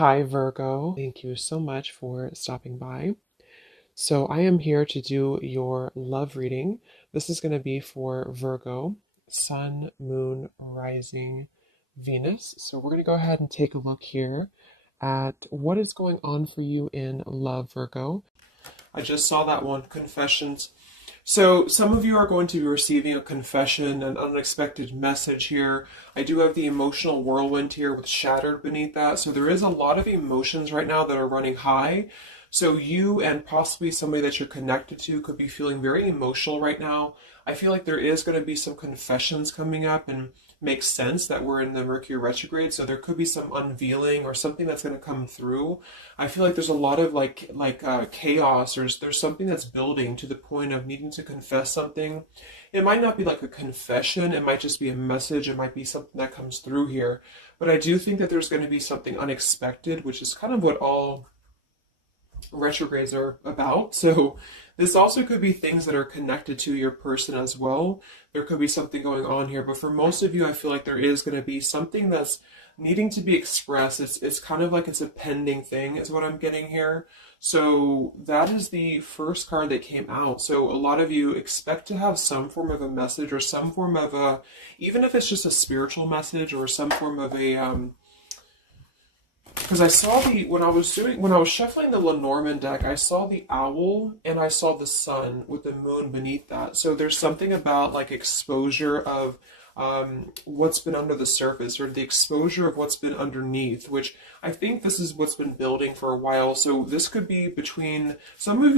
Hi, Virgo. Thank you so much for stopping by. So, I am here to do your love reading. This is going to be for Virgo, Sun, Moon, Rising, Venus. So, we're going to go ahead and take a look here at what is going on for you in love, Virgo. I just saw that one, confessions. So, some of you are going to be receiving a confession, an unexpected message here. I do have the emotional whirlwind here with shattered beneath that. So, there is a lot of emotions right now that are running high. So, you and possibly somebody that you're connected to could be feeling very emotional right now. I feel like there is going to be some confessions coming up, and makes sense that we're in the Mercury retrograde. So, there could be some unveiling or something that's going to come through. I feel like there's a lot of chaos, or there's something that's building to the point of needing to confess something. It might not be like a confession, it might just be a message, it might be something that comes through here. But I do think that there's going to be something unexpected, which is kind of what all retrogrades are about. So this also could be things that are connected to your person as well. There could be something going on here, but for most of you, I feel like there is going to be something that's needing to be expressed. It's kind of like it's a pending thing is what I'm getting here. So that is the first card that came out. So a lot of you expect to have some form of a message, or some form of a, even if it's just a spiritual message, or some form of a because I saw when I was shuffling the Lenormand deck, I saw the owl and I saw the sun with the moon beneath that. So there's something about like exposure of what's been under the surface, or the exposure of what's been underneath, which I think this is what's been building for a while. So this could be between some of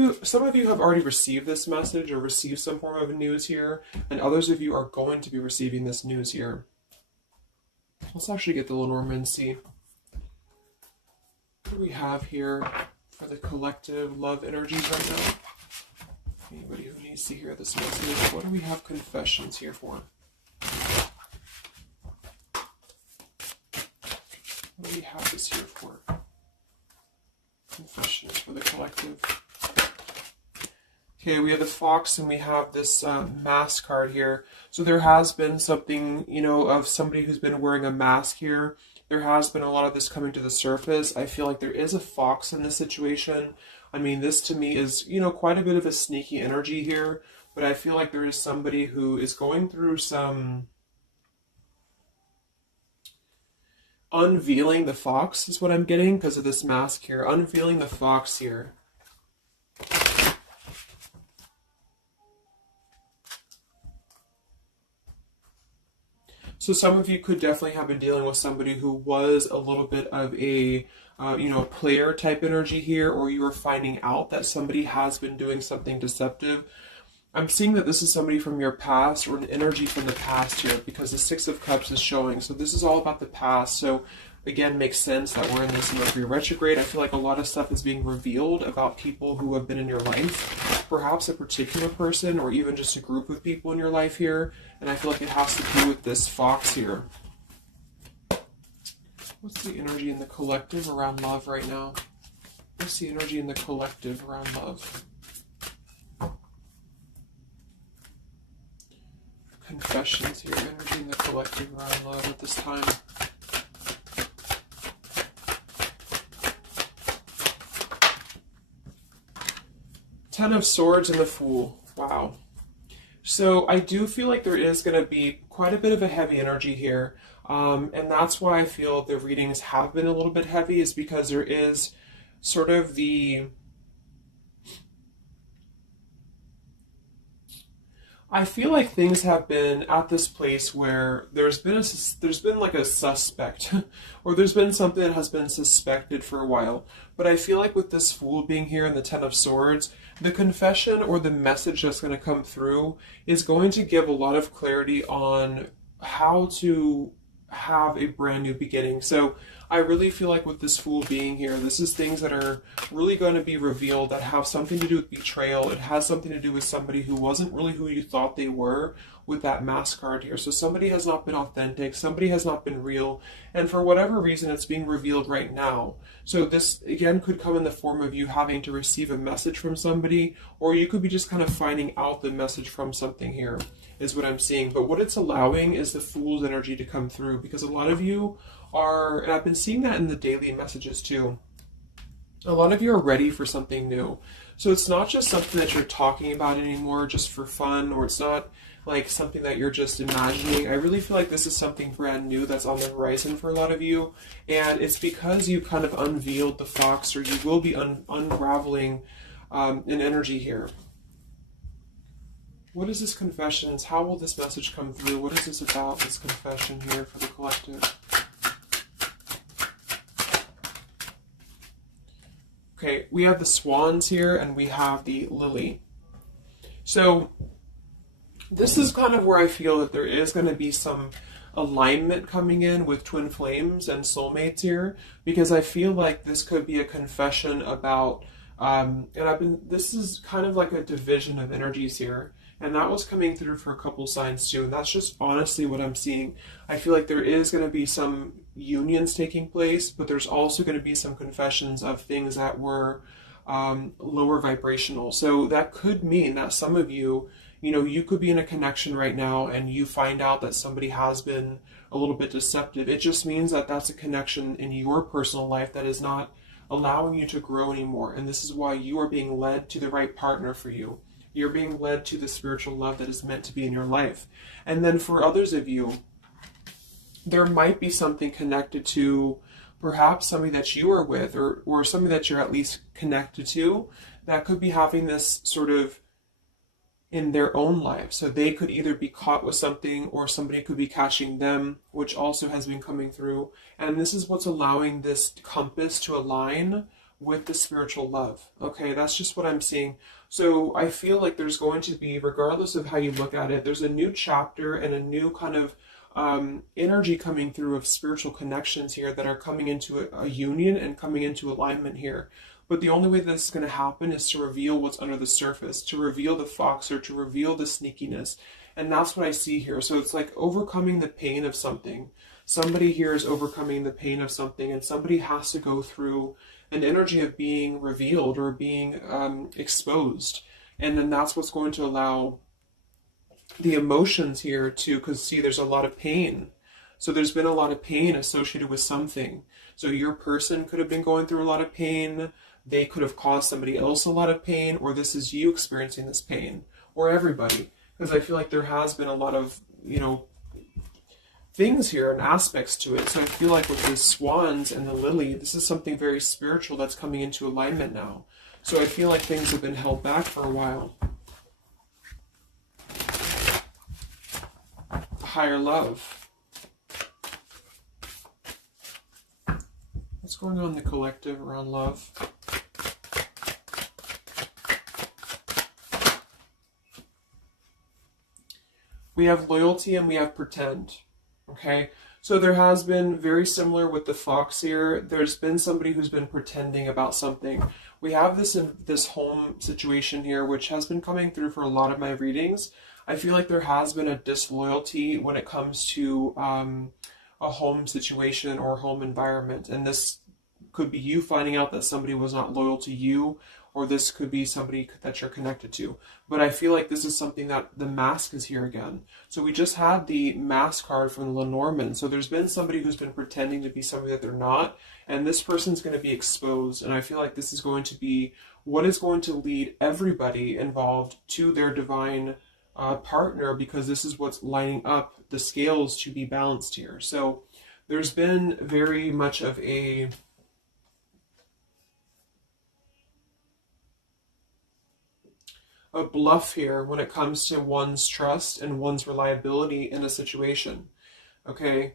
you have already received this message or received some form of news here, and others of you are going to be receiving this news here. Let's actually get the Lenormand and see. What do we have here for the collective love energies right now? Anybody who needs to hear this message, what do we have confessions here for? What do we have this here for? Confessions for the collective. Okay, we have the fox and we have this mask card here. So there has been something, of somebody who's been wearing a mask here. There has been a lot of this coming to the surface. I feel like there is a fox in this situation. I mean, this to me is, quite a bit of a sneaky energy here. But I feel like there is somebody who is going through some unveiling the fox is what I'm getting because of this mask here. Unveiling the fox here. So some of you could definitely have been dealing with somebody who was a little bit of a, player type energy here, or you were finding out that somebody has been doing something deceptive. I'm seeing that this is somebody from your past, or an energy from the past here, because the Six of Cups is showing. So this is all about the past. So again, makes sense that we're in this Mercury retrograde. I feel like a lot of stuff is being revealed about people who have been in your life, perhaps a particular person, or even just a group of people in your life here. And I feel like it has to do with this fox here. What's the energy in the collective around love right now? What's the energy in the collective around love? Confessions here, energy in the collective around love at this time. Ten of Swords and the Fool. Wow. So I do feel like there is going to be quite a bit of a heavy energy here. And that's why I feel the readings have been a little bit heavy, is because there is sort of the... I feel like things have been at this place where there's been like a suspect, or there's been something that has been suspected for a while. But I feel like with this Fool being here and the Ten of Swords, the confession or the message that's going to come through is going to give a lot of clarity on how to have a brand new beginning. So I really feel like with this Fool being here, this is things that are really going to be revealed that have something to do with betrayal. It has something to do with somebody who wasn't really who you thought they were with that mask card here. So somebody has not been authentic, somebody has not been real, and for whatever reason it's being revealed right now. So this again could come in the form of you having to receive a message from somebody, or you could be just kind of finding out the message from something here, is what I'm seeing. But what it's allowing is the Fool's energy to come through, because a lot of you are, and I've been seeing that in the daily messages too, a lot of you are ready for something new. So it's not just something that you're talking about anymore just for fun, or it's not like something that you're just imagining. I really feel like this is something brand new that's on the horizon for a lot of you. And it's because you kind of unveiled the fox, or you will be unraveling an energy here. What is this confession? How will this message come through? What is this about, this confession here for the collective? Okay, we have the swans here and we have the lily. So this is kind of where I feel that there is going to be some alignment coming in with twin flames and soulmates here, because I feel like this could be a confession about, this is kind of like a division of energies here. And that was coming through for a couple signs too. And that's just honestly what I'm seeing. I feel like there is going to be some unions taking place, but there's also going to be some confessions of things that were lower vibrational. So that could mean that some of you, you could be in a connection right now and you find out that somebody has been a little bit deceptive. It just means that that's a connection in your personal life that is not allowing you to grow anymore. And this is why you are being led to the right partner for you. You're being led to the spiritual love that is meant to be in your life. And then for others of you, there might be something connected to perhaps somebody that you are with, or somebody that you're at least connected to, that could be having this sort of in their own life. So they could either be caught with something, or somebody could be catching them, which also has been coming through. And this is what's allowing this compass to align with the spiritual love. Okay, that's just what I'm seeing. So I feel like there's going to be, regardless of how you look at it, there's a new chapter and a new kind of energy coming through of spiritual connections here that are coming into a union and coming into alignment here. But the only way this is going to happen is to reveal what's under the surface, to reveal the fox, or to reveal the sneakiness. And that's what I see here. So it's like overcoming the pain of something. Somebody here is overcoming the pain of something, and somebody has to go through an energy of being revealed or being exposed. And then that's what's going to allow the emotions here to, because see, there's a lot of pain. So there's been a lot of pain associated with something. So your person could have been going through a lot of pain. They could have caused somebody else a lot of pain, or this is you experiencing this pain, or everybody. Because I feel like there has been a lot of, things here and aspects to it. So I feel like with the swans and the lily, this is something very spiritual that's coming into alignment now. So I feel like things have been held back for a while. Higher love. What's going on in the collective around love? We have loyalty and we have pretend. Okay, so there has been, very similar with the fox here, there's been somebody who's been pretending about something. We have this home situation here, which has been coming through for a lot of my readings. I feel like there has been a disloyalty when it comes to a home situation or home environment. And this could be you finding out that somebody was not loyal to you, or this could be somebody that you're connected to. But I feel like this is something that the mask is here again. So we just had the mask card from the Lenormand. So there's been somebody who's been pretending to be somebody that they're not, and this person's going to be exposed. And I feel like this is going to be what is going to lead everybody involved to their divine partner, because this is what's lining up the scales to be balanced here. So there's been very much of a bluff here when it comes to one's trust and one's reliability in a situation. Okay.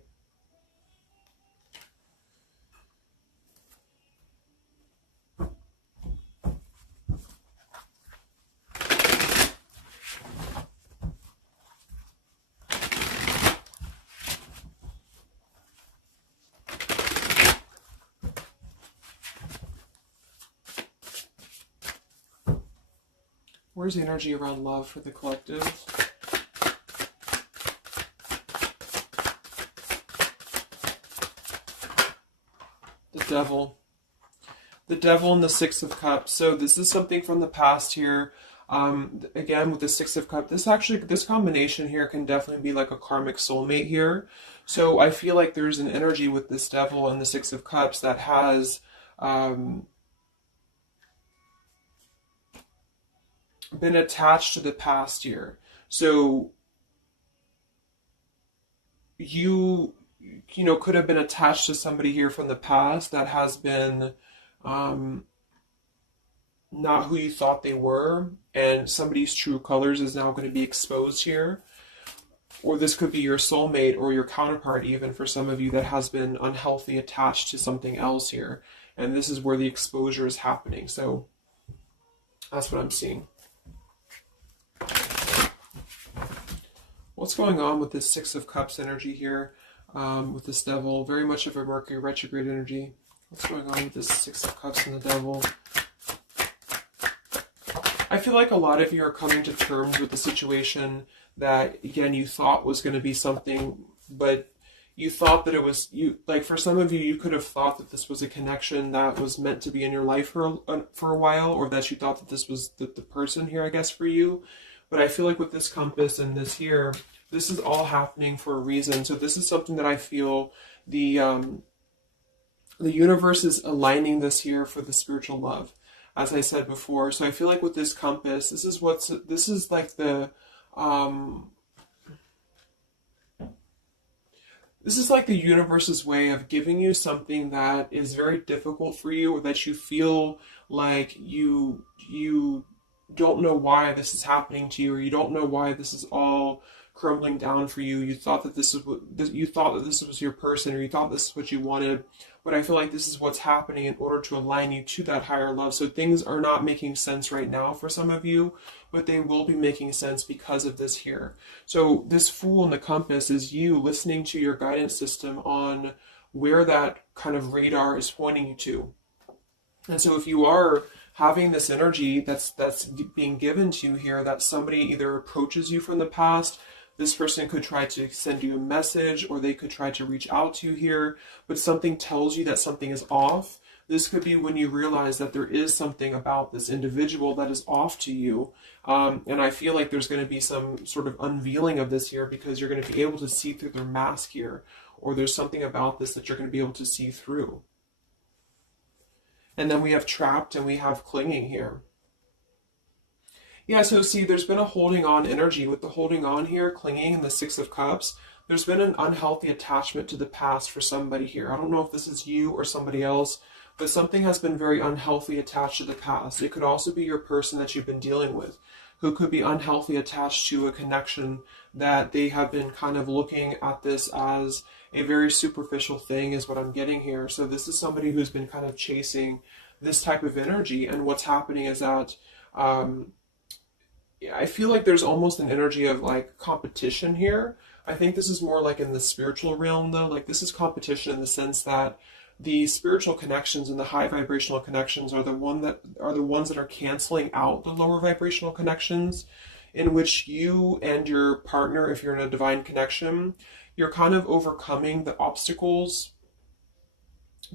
Where's the energy around love for the collective? The devil. The devil and the Six of Cups. So this is something from the past here. Again, with the Six of Cups, this combination here can definitely be like a karmic soulmate here. So I feel like there's an energy with this Devil and the Six of Cups that has been attached to the past here. So you know, could have been attached to somebody here from the past that has been um, not who you thought they were, and somebody's true colors is now going to be exposed here. Or this could be your soulmate or your counterpart, even for some of you that has been unhealthy attached to something else here. And this is where the exposure is happening. So that's what I'm seeing. What's going on with this Six of Cups energy here with this Devil? Very much of a Mercury retrograde energy. What's going on with this Six of Cups and the Devil? I feel like a lot of you are coming to terms with the situation that, again, you thought was going to be something, but you thought that it was, like for some of you, you could have thought that this was a connection that was meant to be in your life for a while, or that you thought that this was the person here, I guess, for you. But I feel like with this compass and this here, this is all happening for a reason. So this is something that I feel the universe is aligning this here for the spiritual love, as I said before. So I feel like with this compass, this is like the this is like the universe's way of giving you something that is very difficult for you, or that you feel like you don't know why this is happening to you, or you don't know why this is all crumbling down for you. You thought that this was your person, or you thought this is what you wanted. But I feel like this is what's happening in order to align you to that higher love. So things are not making sense right now for some of you, but they will be making sense because of this here. So this Fool in the compass is you listening to your guidance system on where that kind of radar is pointing you to. And so if you are having this energy that's being given to you here, that somebody either approaches you from the past, this person could try to send you a message, or they could try to reach out to you here, but something tells you that something is off. This could be when you realize that there is something about this individual that is off to you. And I feel like there's going to be some sort of unveiling of this here, because you're going to be able to see through their mask here, or there's something about this that you're going to be able to see through. And then we have trapped and we have clinging here. Yeah, so see, there's been a holding on energy with the holding on here, clinging, and the Six of Cups. There's been an unhealthy attachment to the past for somebody here. I don't know if this is you or somebody else, but something has been very unhealthy attached to the past. It could also be your person that you've been dealing with, who could be unhealthy attached to a connection that they have been kind of looking at this as a very superficial thing, is what I'm getting here. So this is somebody who's been kind of chasing this type of energy, and what's happening is that I feel like there's almost an energy of like competition here. I think this is more like in the spiritual realm though. Like this is competition in the sense that the spiritual connections and the high vibrational connections are the ones that are canceling out the lower vibrational connections, in which you and your partner, if you're in a divine connection, you're kind of overcoming the obstacles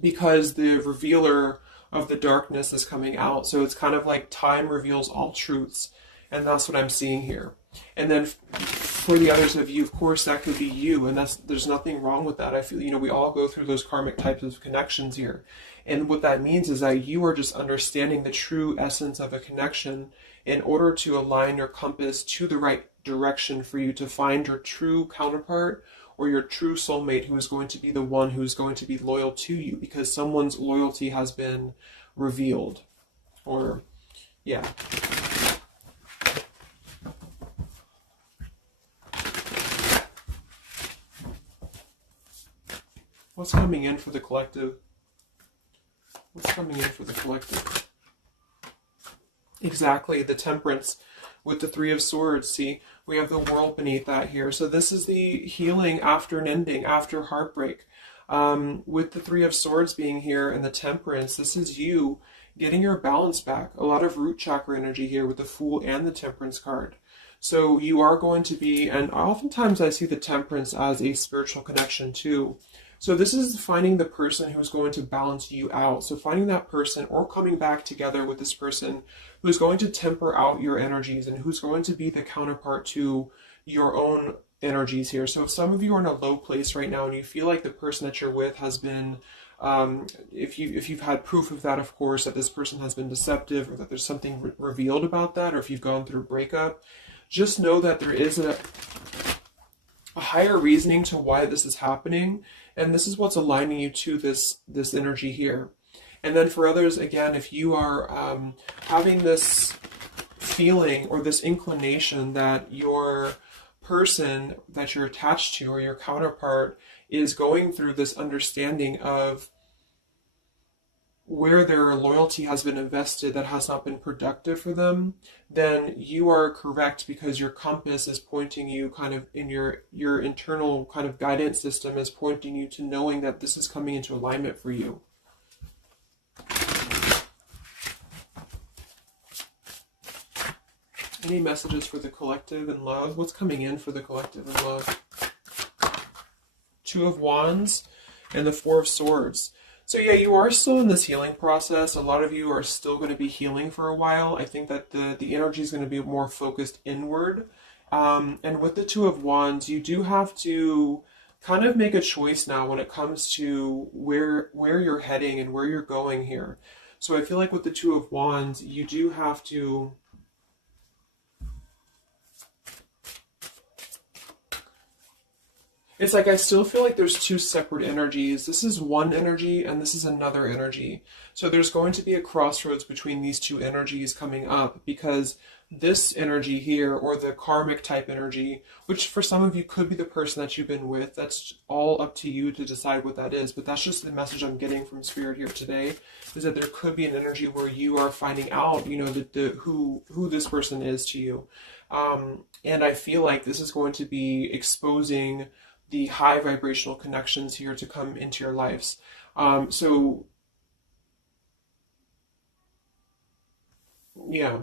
because the revealer of the darkness is coming out. So it's kind of like time reveals all truths. And that's what I'm seeing here. And then for the others of you, of course, that could be you. And there's nothing wrong with that. I feel, we all go through those karmic types of connections here. And what that means is that you are just understanding the true essence of a connection in order to align your compass to the right direction for you to find your true counterpart, or your true soulmate, who is going to be the one who is going to be loyal to you, because someone's loyalty has been revealed. Or, yeah. What's coming in for the collective? What's coming in for the collective? Exactly, the Temperance with the Three of Swords. See, we have the World beneath that here. So this is the healing after an ending, after heartbreak. With the Three of Swords being here and the Temperance, this is you getting your balance back. A lot of root chakra energy here with the Fool and the Temperance card. So you are going to be, and oftentimes I see the Temperance as a spiritual connection too. So this is finding the person who's going to balance you out. So finding that person or coming back together with this person who's going to temper out your energies and who's going to be the counterpart to your own energies here. So if some of you are in a low place right now and you feel like the person that you're with has been if you've had proof of that, of course, that this person has been deceptive or that there's something revealed about that, or if you've gone through a breakup, just know that there is a higher reasoning to why this is happening, and this is what's aligning you to this energy here. And then for others, again, if you are having this feeling or this inclination that your person that you're attached to or your counterpart is going through this understanding of where their loyalty has been invested that has not been productive for them, then you are correct, because your compass is pointing you kind of in your internal kind of guidance system is pointing you to knowing that this is coming into alignment for you. Any messages for the collective and love? What's coming in for the collective and love? Two of Wands and the Four of Swords. So yeah, you are still in this healing process. A lot of you are still going to be healing for a while. I think that the energy is going to be more focused inward. And with the Two of Wands, you do have to kind of make a choice now when it comes to where you're heading and where you're going here. So I feel like with the Two of Wands, you do have to it's like I still feel like there's two separate energies. This is one energy and this is another energy. So there's going to be a crossroads between these two energies coming up, because this energy here, or the karmic type energy, which for some of you could be the person that you've been with, that's all up to you to decide what that is. But that's just the message I'm getting from Spirit here today, is that there could be an energy where you are finding out, you know, who this person is to you. And I feel like this is going to be exposing the high vibrational connections here to come into your lives. So yeah.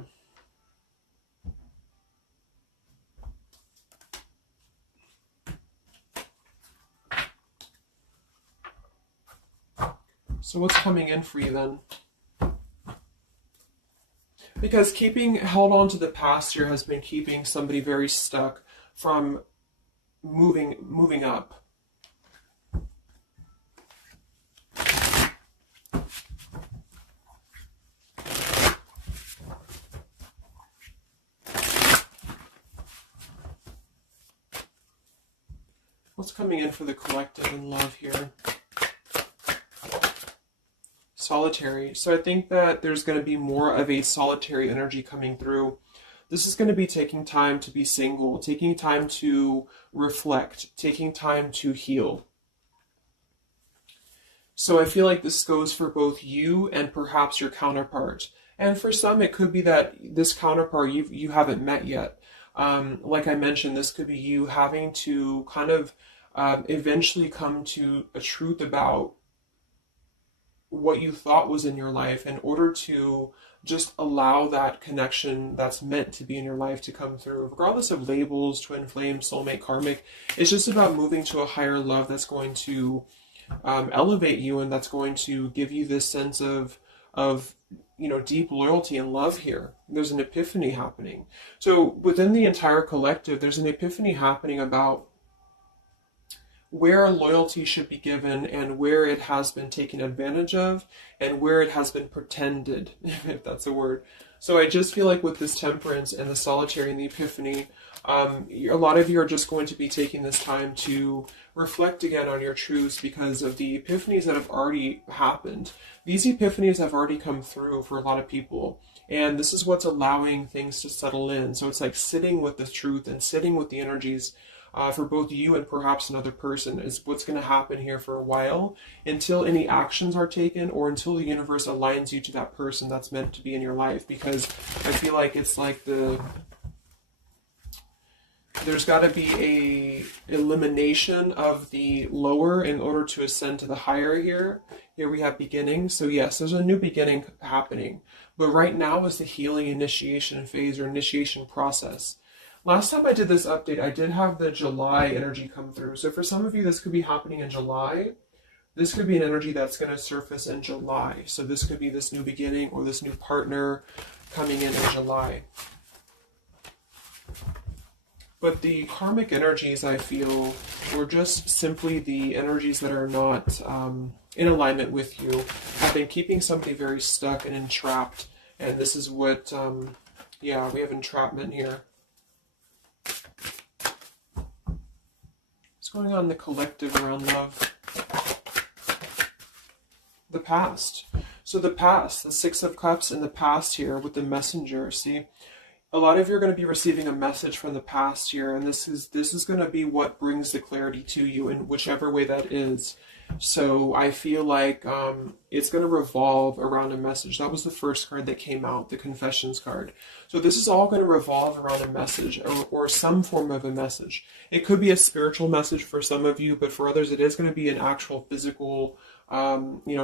So what's coming in for you then? Because keeping held on to the past here has been keeping somebody very stuck from moving up. What's coming in for the collective and love here? Solitary. So I think that there's going to be more of a solitary energy coming through. This is going to be taking time to be single, taking time to reflect, taking time to heal. So I feel like this goes for both you and perhaps your counterpart. And for some, it could be that this counterpart you haven't met yet. Like I mentioned, this could be you having to kind of eventually come to a truth about what you thought was in your life in order to just allow that connection that's meant to be in your life to come through, regardless of labels, twin flame, soulmate, karmic. It's just about moving to a higher love that's going to elevate you, and that's going to give you this sense of deep loyalty and love here. There's an epiphany happening. So within the entire collective, there's an epiphany happening about where loyalty should be given and where it has been taken advantage of and where it has been pretended, if that's a word. So I just feel like with this temperance and the solitary and the epiphany, a lot of you are just going to be taking this time to reflect again on your truths because of the epiphanies that have already happened. These epiphanies have already come through for a lot of people, and this is what's allowing things to settle in. So it's like sitting with the truth and sitting with the energies for both you and perhaps another person is what's going to happen here for a while, until any actions are taken or until the universe aligns you to that person that's meant to be in your life. Because I feel like it's like there's got to be a elimination of the lower in order to ascend to the higher here. Here we have beginning. So yes, there's a new beginning happening. But right now is the healing initiation phase or initiation process. Last time I did this update, I did have the July energy come through. So for some of you, this could be happening in July. This could be an energy that's going to surface in July. So this could be this new beginning or this new partner coming in July. But the karmic energies, I feel, were just simply the energies that are not in alignment with you, have been keeping somebody very stuck and entrapped. And this is what, yeah, we have entrapment here. What's going on in the collective around love? The past. So the past, the Six of Cups in the past here with the Messenger, see? A lot of you are going to be receiving a message from the past here, and this is going to be what brings the clarity to you in whichever way that is. So I feel like it's going to revolve around a message. That was the first card that came out, the Confessions card. So this is all going to revolve around a message or some form of a message. It could be a spiritual message for some of you, but for others it is going to be an actual physical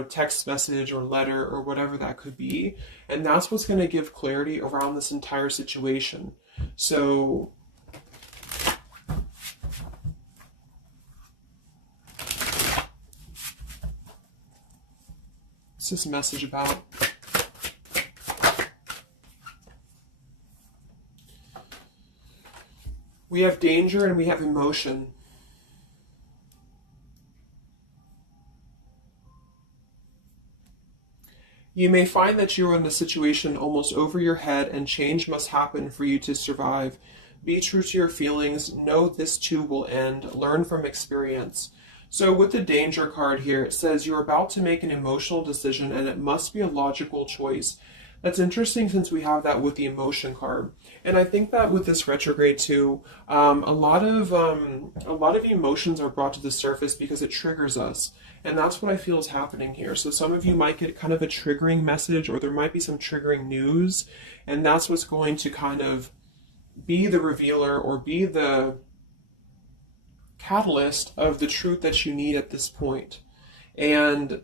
text message or letter or whatever that could be. And that's what's going to give clarity around this entire situation. So what's this message about? We have danger and we have emotion. You may find that you are in a situation almost over your head and change must happen for you to survive. Be true to your feelings. Know this too will end. Learn from experience. So with the danger card here, it says you're about to make an emotional decision and it must be a logical choice. That's interesting since we have that with the emotion card. And I think that with this retrograde too, a lot of emotions are brought to the surface because it triggers us. And that's what I feel is happening here. So some of you might get kind of a triggering message, or there might be some triggering news, and that's what's going to kind of be the revealer or be the catalyst of the truth that you need at this point. And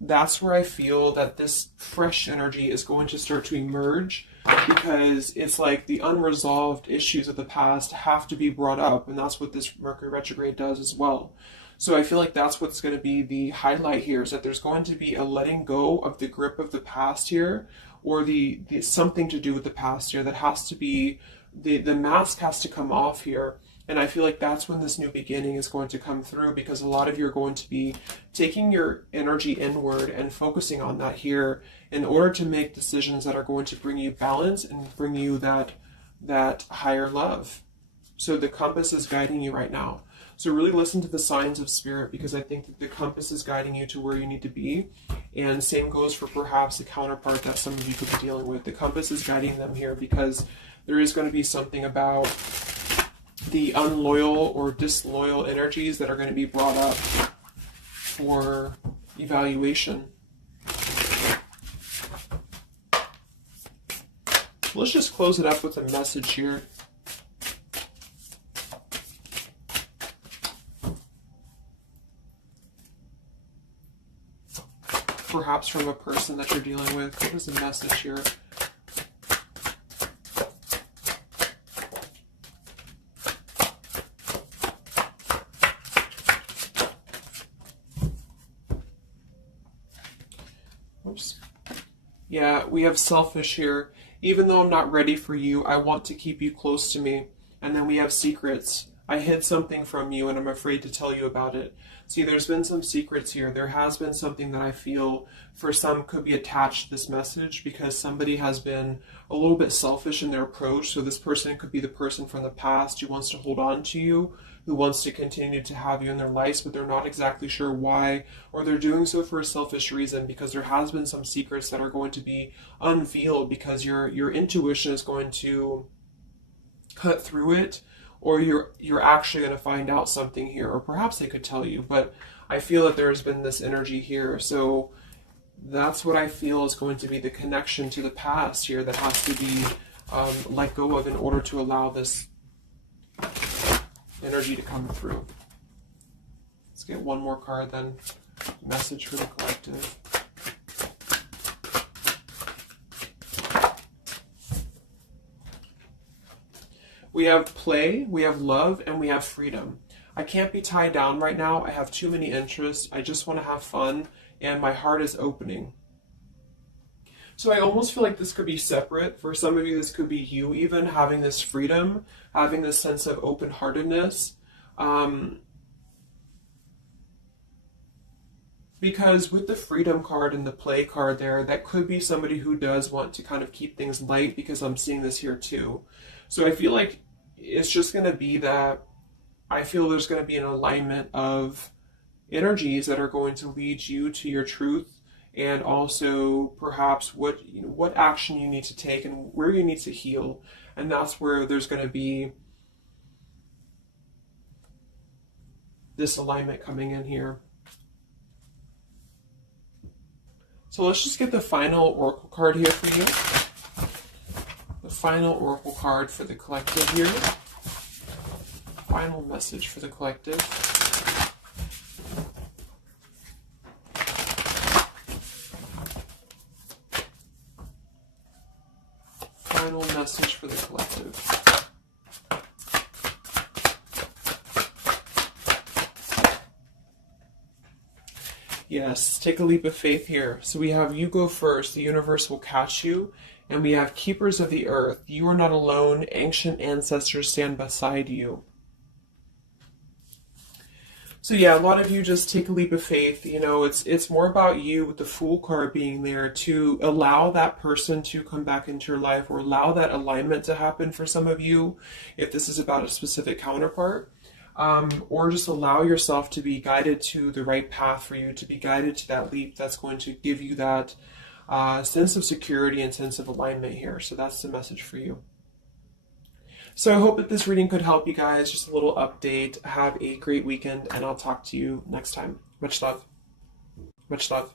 that's where I feel that this fresh energy is going to start to emerge, because it's like the unresolved issues of the past have to be brought up, and that's what this Mercury retrograde does as well. So I feel like that's what's going to be the highlight here, is that there's going to be a letting go of the grip of the past here, or the something to do with the past here that has to be, the mask has to come off here. And I feel like that's when this new beginning is going to come through, because a lot of you are going to be taking your energy inward and focusing on that here in order to make decisions that are going to bring you balance and bring you that higher love. So the compass is guiding you right now. So really listen to the signs of spirit, because I think that the compass is guiding you to where you need to be. And same goes for perhaps the counterpart that some of you could be dealing with. The compass is guiding them here because there is going to be something about the unloyal or disloyal energies that are going to be brought up for evaluation. Let's just close it up with a message here. Perhaps from a person that you're dealing with. What is the message here? Oops. Yeah, we have selfish here. Even though I'm not ready for you, I want to keep you close to me. And then we have secrets. I hid something from you and I'm afraid to tell you about it. See, there's been some secrets here. There has been something that I feel for some could be attached to this message, because somebody has been a little bit selfish in their approach. So this person could be the person from the past who wants to hold on to you, who wants to continue to have you in their lives, but they're not exactly sure why, or they're doing so for a selfish reason, because there has been some secrets that are going to be unveiled, because your intuition is going to cut through it, or you're actually going to find out something here, or perhaps they could tell you, but I feel that there's been this energy here. So that's what I feel is going to be the connection to the past here that has to be let go of in order to allow this energy to come through. Let's get one more card then. Message for the collective. We have play, we have love, and we have freedom. I can't be tied down right now. I have too many interests. I just want to have fun, and my heart is opening. So I almost feel like this could be separate. For some of you, this could be you even having this freedom, having this sense of open-heartedness. Because with the freedom card and the play card there, that could be somebody who does want to kind of keep things light, because I'm seeing this here too. So I feel like it's just going to be that I feel there's going to be an alignment of energies that are going to lead you to your truth, and also perhaps what action you need to take and where you need to heal. And that's where there's going to be this alignment coming in here. So let's just get the final oracle card here for you. The final oracle card for the collective here. Final message for the collective. Final message for the collective. Yes, take a leap of faith here. So we have you go first, the universe will catch you. And we have keepers of the earth. You are not alone. Ancient ancestors stand beside you. So yeah, a lot of you just take a leap of faith. You know, it's more about you with the Fool card being there to allow that person to come back into your life, or allow that alignment to happen for some of you, if this is about a specific counterpart. Or just allow yourself to be guided to the right path for you, to be guided to that leap that's going to give you that sense of security and sense of alignment here. So that's the message for you. So I hope that this reading could help you guys. Just a little update. Have a great weekend, and I'll talk to you next time. Much love. Much love.